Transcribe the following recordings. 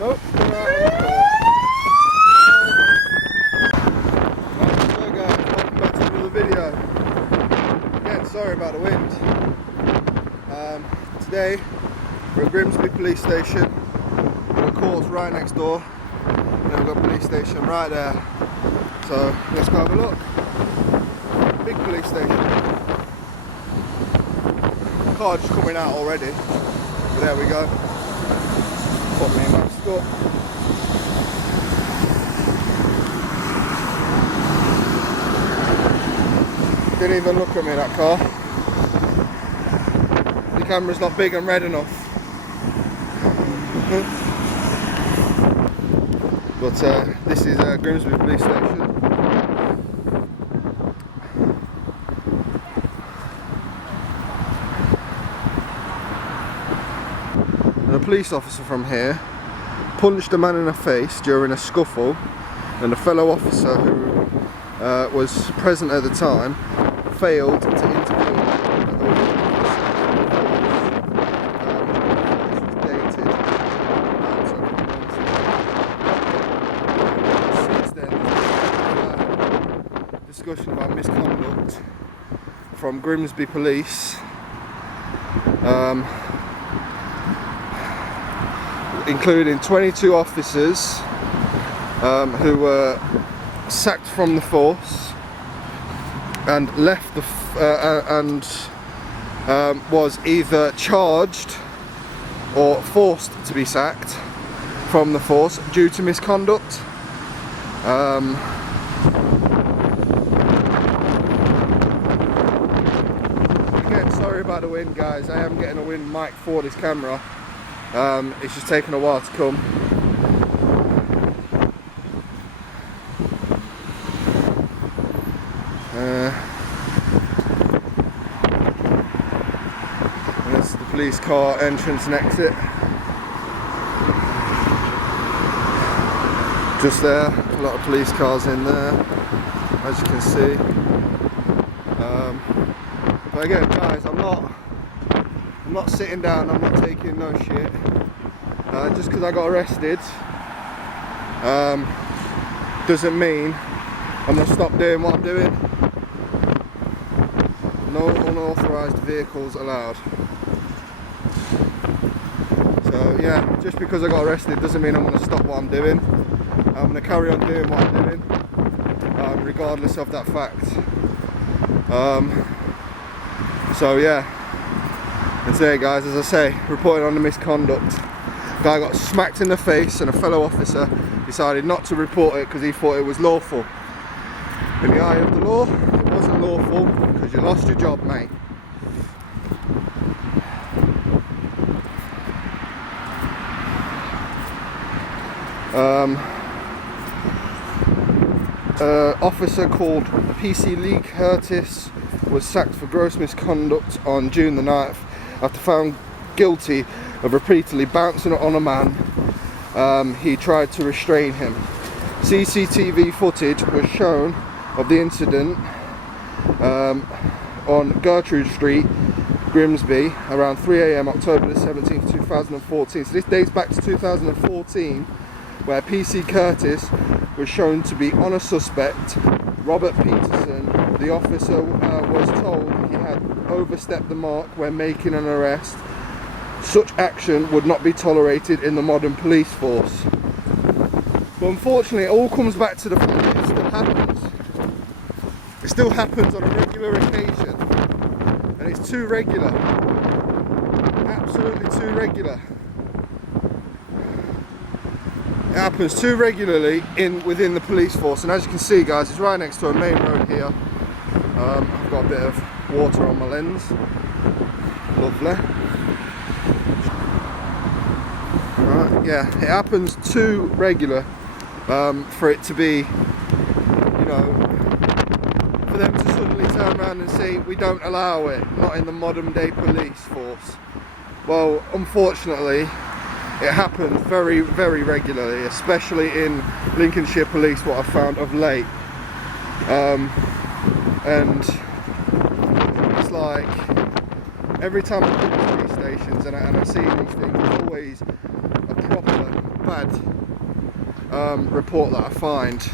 Nope, they're out on the floor. Right, so guys, welcome back to another video. Again, sorry about the wind. Today, we're at Grimsby police station. We've got a course right next door. And then we've got a police station right there. So, let's go have a look. Big police station. Car just coming out already. But there we go. Put me mask up. Didn't even look at me, that car. The camera's not big and red enough. But this is Grimsby police station. And a police officer from here punched a man in the face during a scuffle, and a fellow officer who was present at the time failed to intervene. Since then, there's discussion about misconduct from Grimsby Police. Including 22 officers who were sacked from the force and left the was either charged or forced to be sacked from the force due to misconduct. Again, sorry about the wind, guys. I am getting a wind mic for this camera. It's just taken a while to come. And this is the police car entrance and exit. Just there, a lot of police cars in there, as you can see. But again, guys, I'm not sitting down, I'm not taking no shit. Just because I got arrested doesn't mean I'm going to stop doing what I'm doing. No unauthorised vehicles allowed. So yeah, just because I got arrested doesn't mean I'm going to stop what I'm doing. I'm going to carry on doing what I'm doing, regardless of that fact. So yeah. And today, guys, as I say, reporting on the misconduct. Guy got smacked in the face and a fellow officer decided not to report it because he thought it was lawful. In the eye of the law, it wasn't lawful because you lost your job, mate. Officer called PC Lee Curtis was sacked for gross misconduct on June the 9th after found guilty of repeatedly bouncing on a man. He tried to restrain him. CCTV footage was shown of the incident on Gertrude Street, Grimsby, around 3 AM October the 17th, 2014. So this dates back to 2014, where PC Curtis was shown to be on a suspect, Robert Peterson. The officer was told he had overstepped the mark when making an arrest. Such action would not be tolerated in the modern police force. But unfortunately, it all comes back to the fact that it still happens. It still happens on a regular occasion. And it's too regular. Absolutely too regular. It happens too regularly within the police force. And as you can see, guys, it's right next to a main road here. I've got a bit of water on my lens. Lovely. Right, yeah, it happens too regular for it to be, you know, for them to suddenly turn around and say we don't allow it, not in the modern day police force. Well, unfortunately, it happens very, very regularly, especially in Lincolnshire police, what I've found of late. And it's like every time I come to these stations and I see these things, it's always a proper bad report that I find,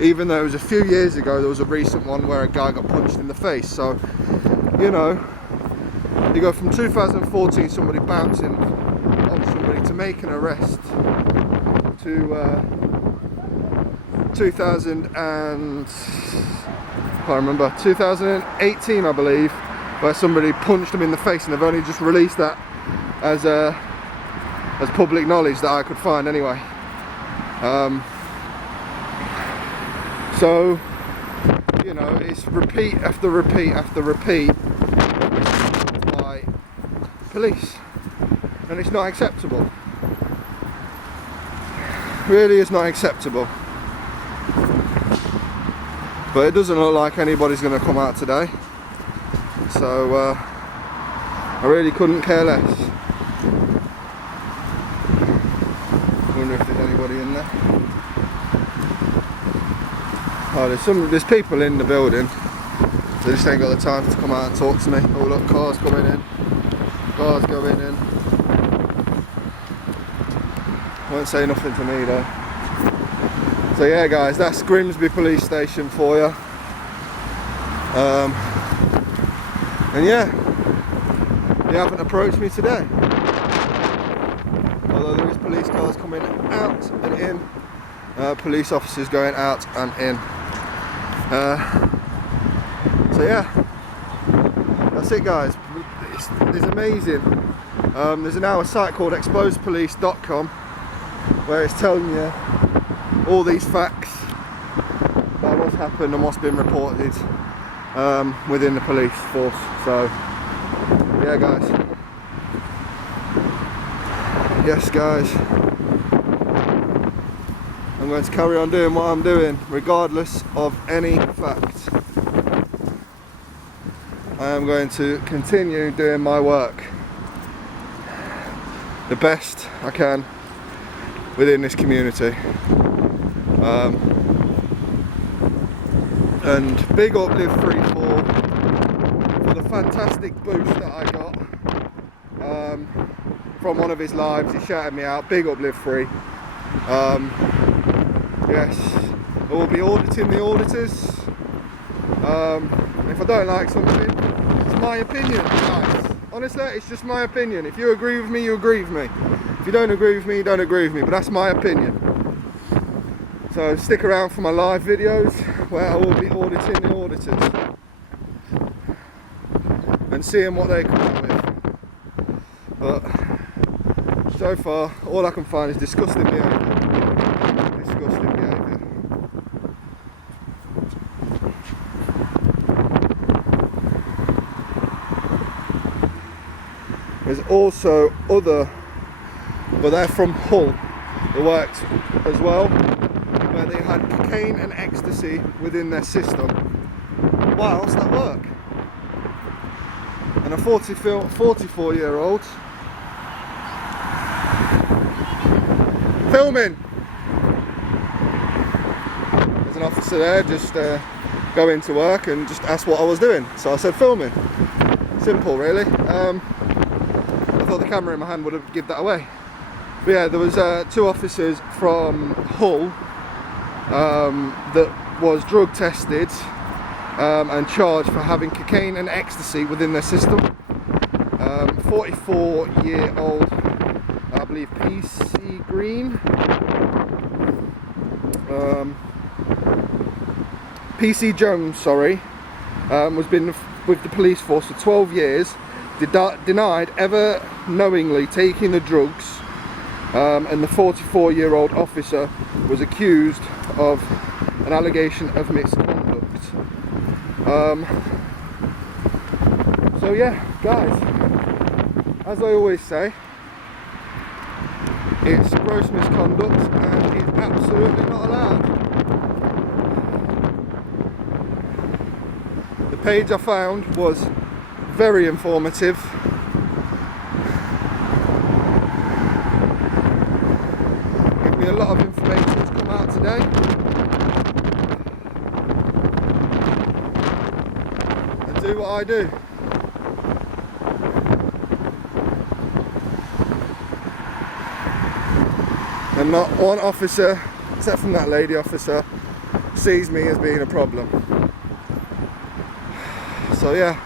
even though it was a few years ago. There was a recent one where a guy got punched in the face. So, you know, you go from 2014, somebody bouncing on somebody, to make an arrest, to 2018, I believe, where somebody punched them in the face, and they've only just released that as public knowledge that I could find anyway. So, you know, it's repeat after repeat after repeat by police, and it's not acceptable. Really is not acceptable. But it doesn't look like anybody's going to come out today, so I really couldn't care less. Wonder if there's anybody in there. Oh, there's people in the building. They just ain't got the time to come out and talk to me. Oh look, cars coming in. Cars going in. Won't say nothing to me though. So yeah guys, that's Grimsby police station for you. And yeah, they haven't approached me today. Although there is police cars coming out and in. Police officers going out and in. So yeah, that's it guys. It's amazing. There's now a site called exposedpolice.com where it's telling you all these facts about what's happened and what's been reported within the police force. So yeah guys, yes guys, I'm going to carry on doing what I'm doing regardless of any facts. I am going to continue doing my work the best I can within this community. And big up Live Free for the fantastic boost that I got from one of his lives. He shouted me out. Big up Live Free. Yes, I will be auditing the auditors. If I don't like something, it's my opinion, guys. Honestly, it's just my opinion. If you agree with me, you agree with me. If you don't agree with me, you don't agree with me. But that's my opinion. So stick around for my live videos where I will be auditing the auditors and seeing what they come up with. But so far, all I can find is disgusting behaviour. Disgusting behaviour. There's also other, but they're from Hull, that worked as well, where they had cocaine and ecstasy within their system whilst at work. And a 44-year-old filming. There's an officer there just going to work and just asked what I was doing. So I said filming. Simple really. I thought the camera in my hand would have given that away. But yeah, there was two officers from Hull that was drug tested and charged for having cocaine and ecstasy within their system. 44-year-old, I believe PC Green. PC Jones, sorry, was been with the police force for 12 years, denied ever knowingly taking the drugs, and the 44-year-old officer was accused of an allegation of misconduct. So yeah, guys, as I always say, it's gross misconduct and it's absolutely not allowed. The page I found was very informative. Gave me a lot of information to come out today. And do what I do. and not one officer, except from that lady officer, sees me as being a problem. So yeah,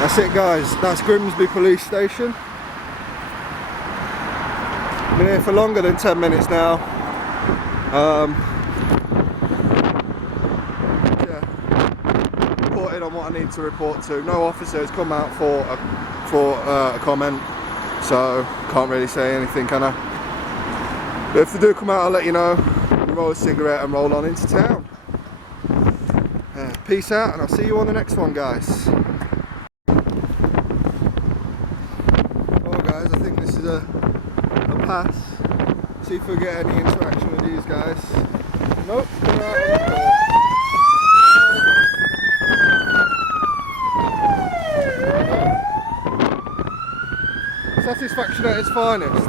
that's it guys, that's Grimsby Police Station. Been here for longer than 10 minutes now. Yeah, reported on what I need to report to. No officer has come out for a comment, so can't really say anything, can I? But if they do come out, I'll let you know. Roll a cigarette and roll on into town. Peace out, and I'll see you on the next one, guys. Well guys, I think this is a pass. See if we get any interaction with these guys. Nope, they're out on the floor. Satisfaction at its finest.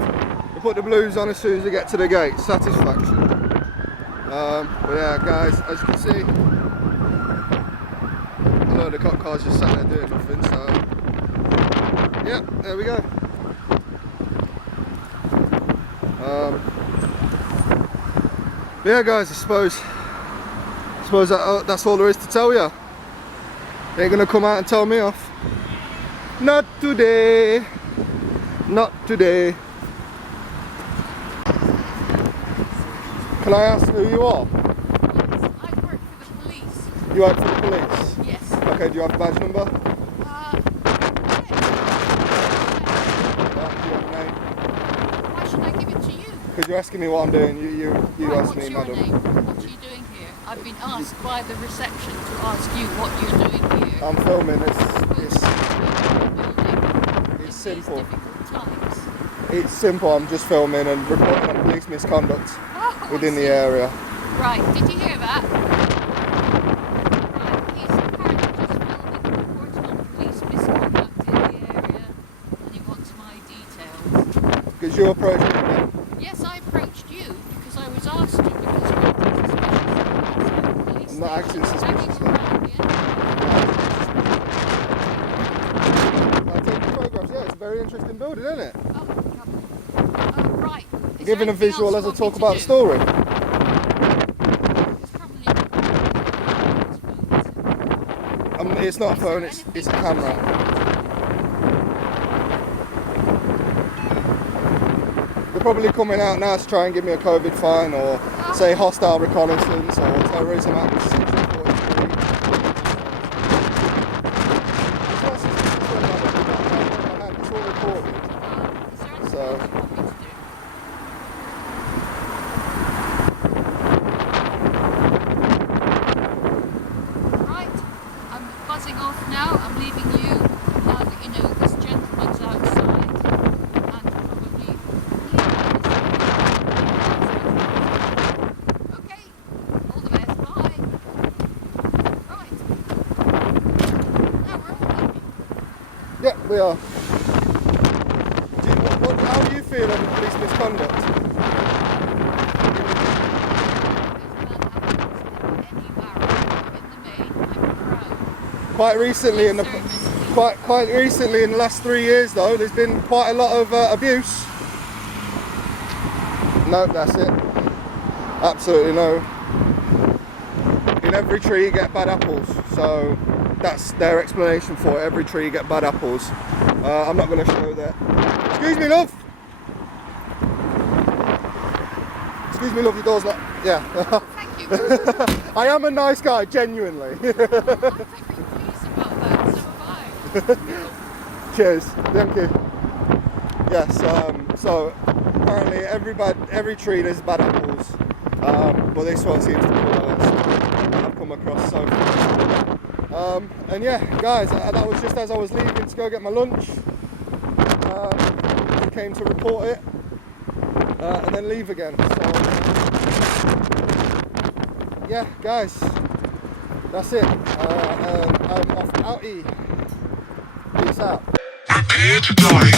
They put the blues on as soon as they get to the gate. Satisfaction. But yeah, guys, as you can see, a load of cop cars just sat there doing nothing. So yeah, there we go. But yeah, guys, I suppose that's all there is to tell you. They ain't gonna come out and tell me off. Not today. Not today. Can I ask who you are? Yes, I work for the police. You work for the police? Yes. Okay, do you have a badge number? Yes. Yeah, do you have a name? Why should I give it to you? Because you're asking me what I'm doing. You Right, asked me, what's your madam. name? What are you doing here? I've been asked by the reception to ask you what you're doing here. I'm filming. It's It's simple. difficult times. It's simple. I'm just filming and reporting on police misconduct Oh, within I the see. area. Right, did you hear that? Right, he's apparently just filming a report on police misconduct in the area and he wants my details. Because you approached me. Yes, I approached you because I was asked to because you're acting suspiciously. I'm not acting suspiciously. I'll take the photographs. Yeah, it's a very interesting building, isn't it? Oh, right. I'm giving a visual as I talk about the the story. It's not a phone, it's a camera. They're probably coming out now to try and give me a COVID fine or say hostile reconnaissance or terrorism act, which is section 43. It's all recorded. So. Right, I'm buzzing off now. I'm leaving you now that you know this gentleman's outside and probably. Okay, all the best. Bye. Right. Now we're all happy. Yeah, we are. How do you feel on the police misconduct? Quite recently, quite recently, in the last 3 years, though, there's been quite a lot of abuse. No, that's it. Absolutely no. In every tree you get bad apples, so that's their explanation for it. Every tree you get bad apples. I'm not going to show that. Excuse me, love. Excuse me, love. Your door's not. Yeah. Thank you. I am a nice guy, genuinely. I'm very pleased about that. So am I. Cheers. Thank you. Yes. So apparently every tree there's bad apples, but this one seems to be the worst I've come across so far. And yeah, guys, that was just as I was leaving to go get my lunch. I came to report it and then leave again. So yeah, guys, that's it. I'm off outie. Peace out. Prepare to die.